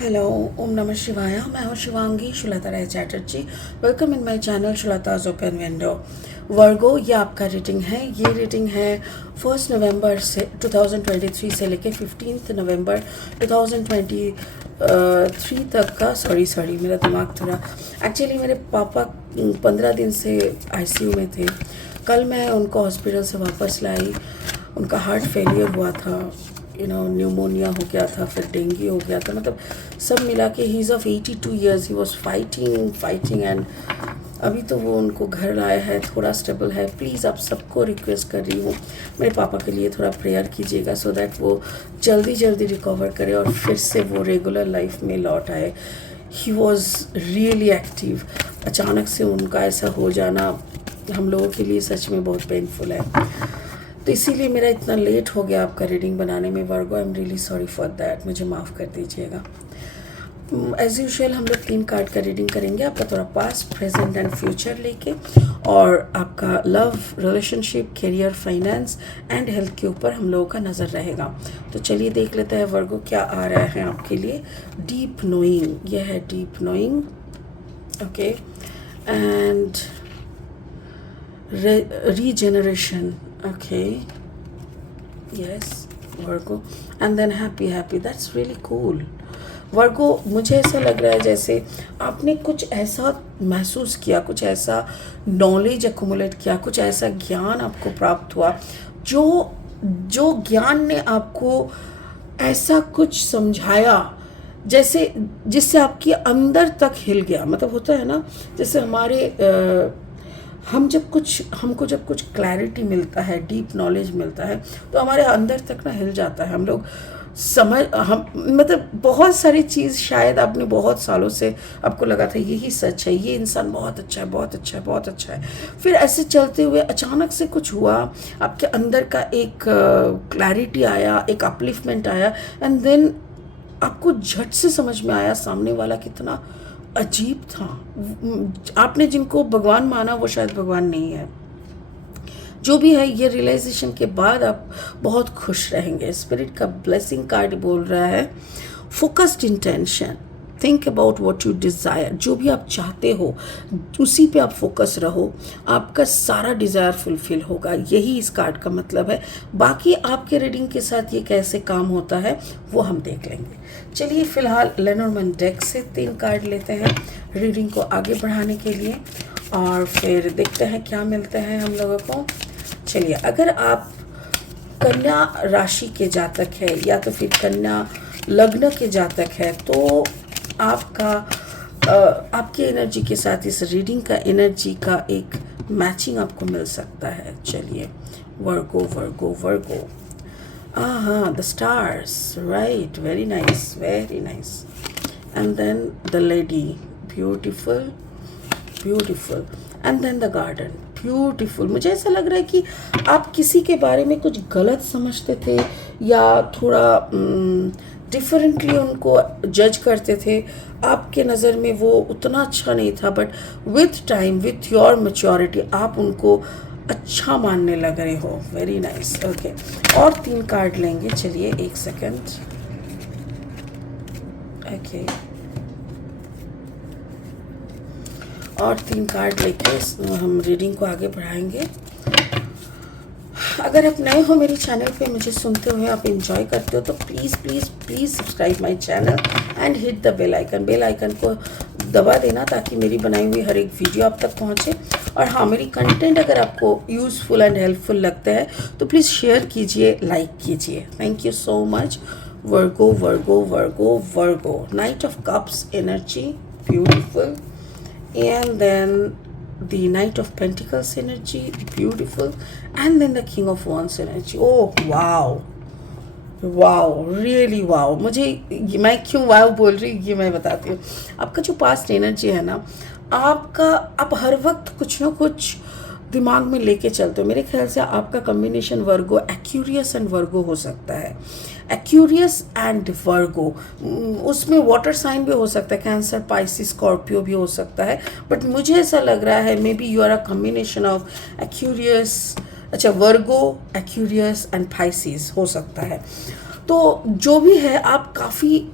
Hello, ओम नमः शिवाय। मैं हूँ Shivangi Shulata Rai Chatterjee. Welcome in my channel Shulata's open window. Virgo, ये आपका रीडिंग है। ये रीडिंग है 1 नवंबर से 2023 से लेके 15 नवंबर 2023 तक का। सॉरी मेरा दिमाग थोड़ा, एक्चुअली मेरे पापा 15 दिन से आईसीयू में थे। कल मैं उनको हॉस्पिटल से वापस लाई। उनका हार्ट फेलियर हुआ था, न्यूमोनिया हो गया था, फिर डेंगू हो गया था। मतलब सब मिला के he is of 82 years. He was fighting and अभी तो वो उनको घर लाया है, थोड़ा स्टेबल है। प्लीज़ आप सबको रिक्वेस्ट कर रही हूँ, मेरे पापा के लिए थोड़ा प्रेयर कीजिएगा सो दैट वो जल्दी रिकवर करे और फिर से वो रेगुलर लाइफ में लौट आए। He was really active. अचानक से उनका ऐसा हो जाना हम लोगों के लिए सच में बहुत पेनफुल है। तो इसीलिए मेरा इतना लेट हो गया आपका रीडिंग बनाने में Virgo. I am really sorry for that, मुझे माफ़ कर दीजिएगा। एज यूजुअल हम लोग 3 कार्ड का रीडिंग करेंगे, आपका थोड़ा पास्ट, प्रेजेंट एंड फ्यूचर लेके, और आपका love, relationship, career, finance and health के ऊपर हम लोगों का नज़र रहेगा। तो चलिए देख लेते हैं वर्गो क्या आ रहा है आपके लिए। डीप नोइंग, यह है deep knowing. Okay, and regeneration. Okay, yes, Virgo, and then happy, that's really cool. वर्गो, मुझे ऐसा लग रहा है जैसे आपने कुछ ऐसा महसूस किया, कुछ ऐसा नॉलेज एक्युमुलेट किया, कुछ ऐसा ज्ञान आपको प्राप्त हुआ जो ज्ञान ने आपको ऐसा कुछ समझाया जैसे जिससे आपके अंदर तक हिल गया। मतलब होता है ना, जैसे हमको जब कुछ क्लैरिटी मिलता है, डीप नॉलेज मिलता है, तो हमारे अंदर तक ना हिल जाता है। हम लोग मतलब बहुत सारी चीज़ शायद आपने बहुत सालों से आपको लगा था यही सच है, ये इंसान बहुत अच्छा है। फिर ऐसे चलते हुए अचानक से कुछ हुआ, आपके अंदर का एक क्लैरिटी आया, एक अपलिफ्टमेंट आया, एंड देन आपको झट से समझ में आया सामने वाला कितना अजीब था। आपने जिनको भगवान माना वो शायद भगवान नहीं है। जो भी है, ये रियलाइजेशन के बाद आप बहुत खुश रहेंगे। स्पिरिट का ब्लेसिंग कार्ड बोल रहा है focused intention, think about what you desire. जो भी आप चाहते हो उसी पे आप फोकस रहो, आपका सारा डिज़ायर फुलफिल होगा। यही इस कार्ड का मतलब है। बाकी आपके रीडिंग के साथ ये कैसे काम होता है वो हम देख लेंगे। चलिए फिलहाल लेनोर्मैन डेक से 3 कार्ड लेते हैं रीडिंग को आगे बढ़ाने के लिए, और फिर देखते हैं क्या मिलते हैं हम लोगों को। चलिए, अगर आप कन्या राशि के जातक है या तो फिर कन्या लग्न के जातक है, तो आपकी एनर्जी के साथ इस रीडिंग का एनर्जी का एक मैचिंग आपको मिल सकता है। चलिए, वर्गो, हाँ, the stars, right, very nice, and then the lady, beautiful, and then the garden, beautiful. मुझे ऐसा लग रहा है कि आप किसी के बारे में कुछ गलत समझते थे या थोड़ा डिफरेंटली उनको जज करते थे। आपके नज़र में वो उतना अच्छा नहीं था, but with time, with your maturity, आप उनको अच्छा मानने लग रहे हो। Very nice. ओके, और 3 कार्ड लेंगे। चलिए, 1 सेकेंड। ओके, और 3 कार्ड लेके हम रीडिंग को आगे बढ़ाएंगे। अगर आप नए हो मेरे चैनल पे, मुझे सुनते हुए आप एंजॉय करते हो, तो please subscribe my channel and hit the bell icon को दबा देना, ताकि मेरी बनाई हुई हर एक वीडियो आप तक पहुंचे। और हाँ, मेरी कंटेंट अगर आपको यूज़फुल एंड हेल्पफुल लगता है तो प्लीज़ शेयर कीजिए, लाइक कीजिए। Thank you so much. Virgo, night of cups energy, beautiful, and then the Knight of Pentacles energy, beautiful, and then the King of Wands energy. Oh wow, really wow। मैं क्यों वाव बोल रही ये मैं बताती हूँ। आपका जो पास्ट एनर्जी है ना, आप हर वक्त कुछ ना कुछ दिमाग में लेके चलते हो। मेरे ख्याल से आपका कॉम्बिनेशन वर्गो, एक्यूरियस एंड वर्गो हो सकता है। एक्यूरियस एंड वर्गो, उसमें वाटर साइन भी हो सकता है, कैंसर, पाइसिस, स्कॉर्पियो भी हो सकता है। बट मुझे ऐसा लग रहा है maybe you are a combination of Aquarius, अच्छा, वर्गो, एक्यूरियस एंड पाइसिस हो सकता है। तो जो भी है, आप काफ़ी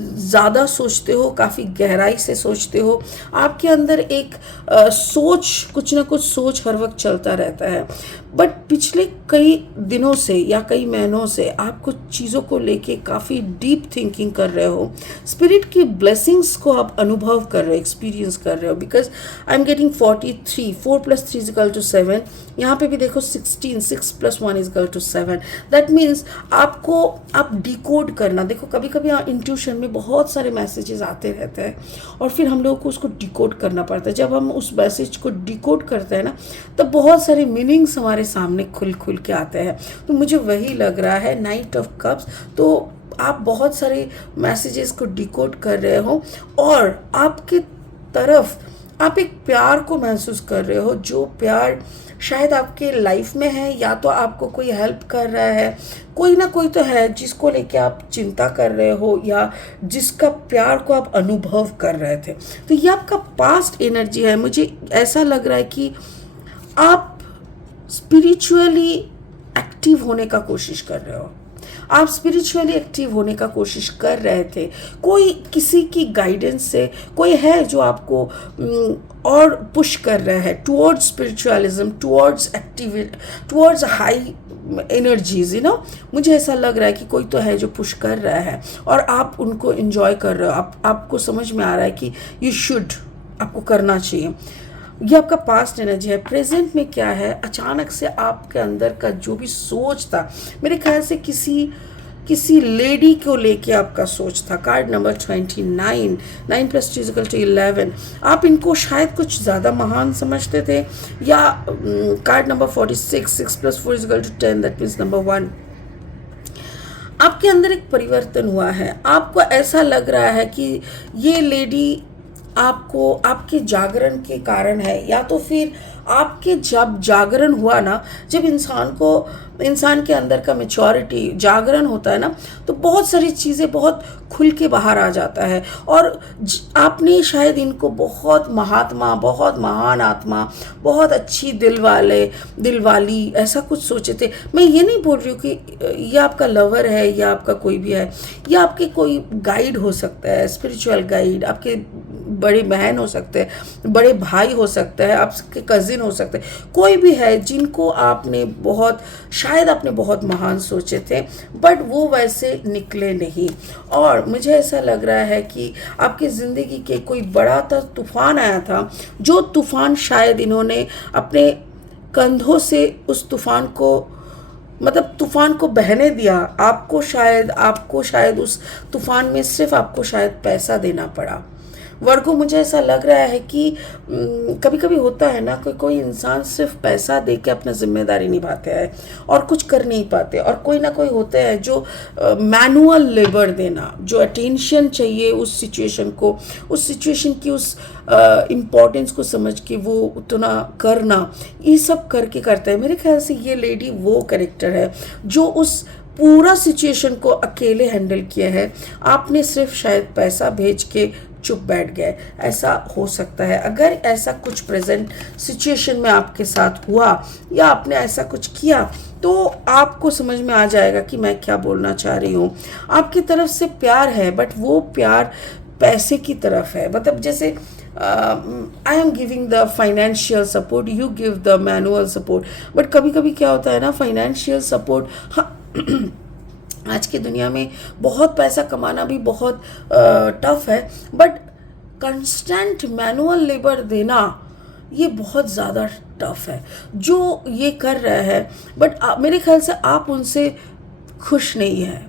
ज़्यादा सोचते हो, काफ़ी गहराई से सोचते हो, आपके अंदर एक सोच, कुछ ना कुछ सोच हर वक्त चलता रहता है। बट पिछले कई दिनों से या कई महीनों से आप कुछ चीज़ों को लेके काफ़ी डीप थिंकिंग कर रहे हो, स्पिरिट की ब्लेसिंग्स को आप अनुभव कर रहे हो, एक्सपीरियंस कर रहे हो। बिकॉज आई एम गेटिंग 43, 4+3 = 7, यहाँ पे भी देखो 16, 6+1 = 7। दैट मीन्स आपको आप डिकोड करना, देखो कभी कभी इंट्यूशन में बहुत सारे मैसेजेस आते रहते हैं और फिर हम लोगों को उसको डिकोड करना पड़ता है। जब हम उस मैसेज को डिकोड करते हैं ना, तब बहुत सारे मीनिंग्स हमारे सामने खुल खुल के आते हैं। तो मुझे वही लग रहा है नाइट ऑफ कप्स। तो आप बहुत सारे मैसेजेस को डिकोड कर रहे हो और आपके तरफ आप एक प्यार को महसूस कर रहे हो, जो प्यार शायद आपके लाइफ में है, या तो आपको कोई हेल्प कर रहा है, कोई ना कोई तो है जिसको लेके आप चिंता कर रहे हो या जिसका प्यार को आप अनुभव कर रहे थे। तो ये आपका पास्ट एनर्जी है। मुझे ऐसा लग रहा है कि आप स्पिरिचुअली एक्टिव होने का कोशिश कर रहे हो, आप स्पिरिचुअली एक्टिव होने का कोशिश कर रहे थे। कोई किसी की गाइडेंस से कोई है जो आपको और पुश कर रहा है towards spiritualism, towards activity, towards high energies, मुझे ऐसा लग रहा है कि कोई तो है जो पुश कर रहा है और आप उनको एंजॉय कर रहे हो। आपको समझ में आ रहा है कि यू शुड, आपको करना चाहिए। ये आपका पास्ट एनर्जी है। प्रेजेंट में क्या है, अचानक से आपके अंदर का जो भी सोच था, मेरे ख्याल से किसी लेडी को लेके आपका सोच था। Card number 29, 9+2 = 11। आप इनको शायद कुछ ज़्यादा महान समझते थे। या card number 46, 6+4 = 10, that means number 1। आपके अंदर एक परिवर्तन हुआ है। आपको ऐसा लग रहा है कि ये लेडी आपको आपके जागरण के कारण है, या तो फिर आपके जब जागरण हुआ ना, जब इंसान के अंदर का मैच्योरिटी जागरण होता है ना, तो बहुत सारी चीज़ें बहुत खुल के बाहर आ जाता है। और आपने शायद इनको बहुत महात्मा, बहुत महान आत्मा, बहुत अच्छी दिलवाली ऐसा कुछ सोचे थे। मैं ये नहीं बोल रही हूँ कि ये आपका लवर है या आपका कोई भी है, या आपके कोई गाइड हो सकता है, स्पिरिचुअल गाइड, आपके बड़े बहन हो सकते हैं, बड़े भाई हो सकते हैं, आपके कजिन हो सकते हैं, कोई भी है जिनको आपने शायद आपने बहुत महान सोचे थे, बट वो वैसे निकले नहीं। और मुझे ऐसा लग रहा है कि आपकी ज़िंदगी के कोई बड़ा तूफान आया था, जो तूफान शायद इन्होंने अपने कंधों से उस तूफान को बहने दिया। आपको शायद उस तूफान में सिर्फ आपको शायद पैसा देना पड़ा। वर्गो, मुझे ऐसा लग रहा है कि कभी कभी होता है ना, कोई इंसान सिर्फ पैसा दे के अपना जिम्मेदारी निभाते हैं और कुछ कर नहीं पाते, और कोई ना कोई होते हैं जो मैनुअल लेबर देना, जो अटेंशन चाहिए उस सिचुएशन को, उस सिचुएशन की उस इम्पोर्टेंस को समझ के वो उतना करना, ये सब करके करता है। मेरे ख्याल से ये लेडी वो कैरेक्टर है जो उस पूरा सिचुएशन को अकेले हैंडल किया है। आपने सिर्फ शायद पैसा भेज के चुप बैठ गए, ऐसा हो सकता है। अगर ऐसा कुछ प्रेजेंट सिचुएशन में आपके साथ हुआ या आपने ऐसा कुछ किया, तो आपको समझ में आ जाएगा कि मैं क्या बोलना चाह रही हूँ। आपकी तरफ से प्यार है, बट वो प्यार पैसे की तरफ है। मतलब जैसे I am giving the financial support, you give the manual support. But कभी कभी क्या होता है ना, फाइनेंशियल सपोर्ट, हाँ आज की दुनिया में बहुत पैसा कमाना भी बहुत टफ है, बट कंस्टेंट मैनुअल लेबर देना ये बहुत ज़्यादा टफ है जो ये कर रहा है। बट मेरे ख्याल से आप उनसे खुश नहीं हैं,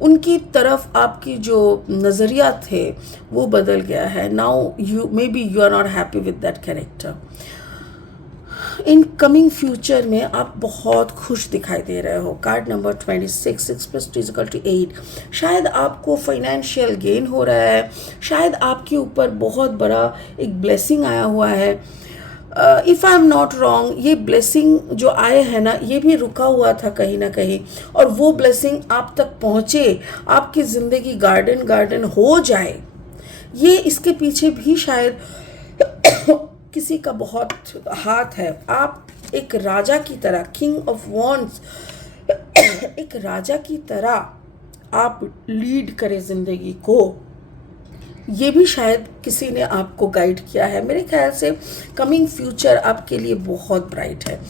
उनकी तरफ आपकी जो नज़रिया थे वो बदल गया है। Now you are not happy with that character. In coming future में आप बहुत खुश दिखाई दे रहे हो। Card number 26, 6+2 = 8। शायद आपको फाइनेंशियल गेन हो रहा है, शायद आपके ऊपर बहुत बड़ा एक ब्लेसिंग आया हुआ है। If I am not wrong, ये ब्लेसिंग जो आए हैं ना, ये भी रुका हुआ था कहीं ना कहीं, और वो ब्लेसिंग आप तक पहुँचे, आपकी ज़िंदगी गार्डन हो जाए, ये इसके पीछे भी शायद किसी का बहुत हाथ है। आप एक राजा की तरह, किंग ऑफ वॉन्ड्स, एक राजा की तरह आप लीड करें ज़िंदगी को, ये भी शायद किसी ने आपको गाइड किया है। मेरे ख्याल से कमिंग फ्यूचर आपके लिए बहुत ब्राइट है।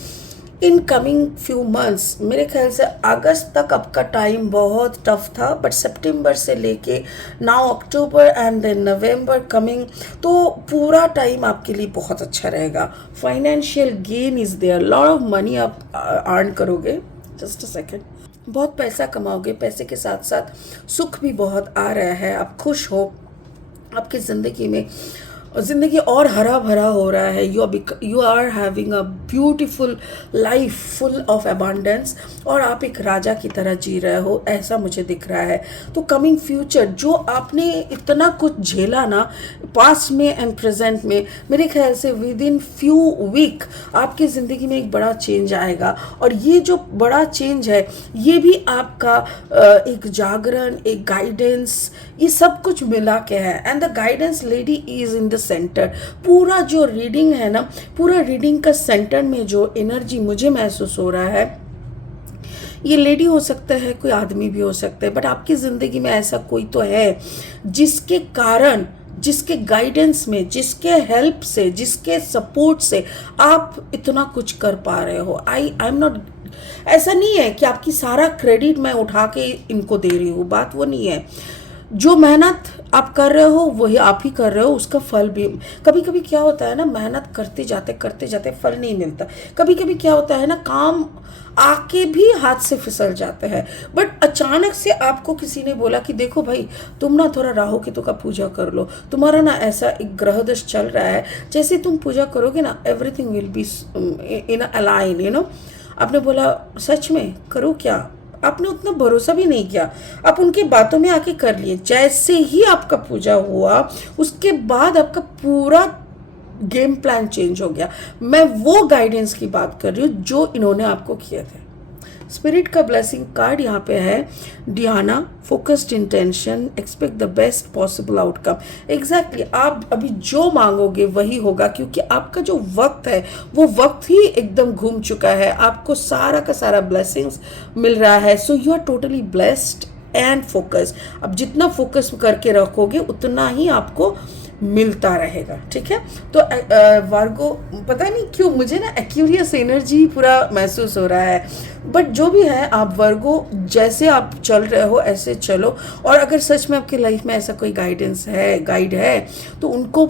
इन कमिंग फ्यू मंथ्स मेरे ख्याल से अगस्त तक आपका टाइम बहुत टफ था, बट सितंबर से लेके now October and then November coming, तो पूरा टाइम आपके लिए बहुत अच्छा रहेगा। Financial gain is there, lot of money आप अर्न करोगे। Just a second. बहुत पैसा कमाओगे, पैसे के साथ साथ सुख भी बहुत आ रहा है, आप खुश हो, आपकी ज़िंदगी में ज़िंदगी और हरा भरा हो रहा है। You are having a beautiful life full of abundance, और आप एक राजा की तरह जी रहे हो, ऐसा मुझे दिख रहा है। तो कमिंग फ्यूचर जो आपने इतना कुछ झेला ना पास्ट में एंड प्रेजेंट में, मेरे ख्याल से विद इन फ्यू वीक आपकी ज़िंदगी में एक बड़ा चेंज आएगा। और ये जो बड़ा चेंज है ये भी आपका एक जागरण, एक गाइडेंस, ये सब कुछ मिला के है। And the guidance lady is in the centre. पूरा जो रीडिंग है ना, पूरा रीडिंग का सेंटर में जो एनर्जी मुझे महसूस हो रहा है, ये लेडी हो सकता है, कोई आदमी भी हो सकता है, बट आपकी ज़िंदगी में ऐसा कोई तो है जिसके कारण, जिसके गाइडेंस में, जिसके हेल्प से, जिसके सपोर्ट से आप इतना कुछ कर पा रहे हो। आई एम नॉट, ऐसा नहीं है कि आपकी सारा क्रेडिट मैं उठा के इनको दे रही हूँ, बात वो नहीं है। जो मेहनत आप कर रहे हो वही आप ही कर रहे हो, उसका फल भी कभी कभी क्या होता है ना, मेहनत करते जाते फल नहीं मिलता। कभी कभी क्या होता है ना, काम आके भी हाथ से फिसल जाते हैं, बट अचानक से आपको किसी ने बोला कि देखो भाई तुम ना थोड़ा राहु केतु का पूजा कर लो, तुम्हारा ना ऐसा एक ग्रह दश चल रहा है, जैसे तुम पूजा करोगे ना everything will be in align, you know. आपने बोला सच में करो क्या, आपने उतना भरोसा भी नहीं किया, आप उनकी बातों में आके कर लिए। जैसे ही आपका पूजा हुआ उसके बाद आपका पूरा गेम प्लान चेंज हो गया। मैं वो गाइडेंस की बात कर रही हूँ जो इन्होंने आपको किए थे। स्पिरिट का ब्लेसिंग कार्ड यहाँ पे है, Diana, focused intention, expect the best possible outcome. Exactly आप अभी जो मांगोगे वही होगा, क्योंकि आपका जो वक्त है वो वक्त ही एकदम घूम चुका है, आपको सारा का सारा ब्लेसिंग्स मिल रहा है। So you are totally blessed and focus. अब जितना फोकस करके रखोगे उतना ही आपको मिलता रहेगा, ठीक है। तो वार्गो, पता नहीं क्यों मुझे ना एक्यूरियस एनर्जी पूरा महसूस हो रहा है, बट जो भी है आप वर्गो जैसे आप चल रहे हो ऐसे चलो। और अगर सच में आपकी लाइफ में ऐसा कोई गाइडेंस है, गाइड है, तो उनको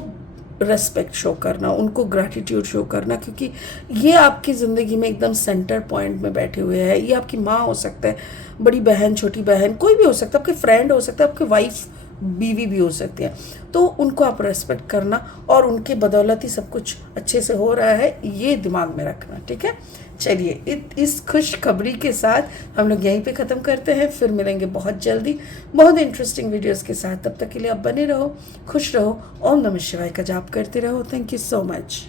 रेस्पेक्ट शो करना, उनको ग्रैटिट्यूड शो करना, क्योंकि ये आपकी ज़िंदगी में एकदम सेंटर पॉइंट में बैठे हुए हैं। ये आपकी माँ हो सकता है, बड़ी बहन, छोटी बहन, कोई भी हो सकता है, आपके फ्रेंड हो सकता है, आपकी वाइफ, बीवी भी हो सकती है। तो उनको आप रेस्पेक्ट करना, और उनके बदौलत ही सब कुछ अच्छे से हो रहा है, ये दिमाग में रखना, ठीक है। चलिए इस खुशखबरी के साथ हम लोग यहीं पे ख़त्म करते हैं, फिर मिलेंगे बहुत जल्दी बहुत इंटरेस्टिंग वीडियोस के साथ। तब तक के लिए आप बने रहो, खुश रहो, ओम नमः शिवाय का जाप करते रहो। Thank you so much.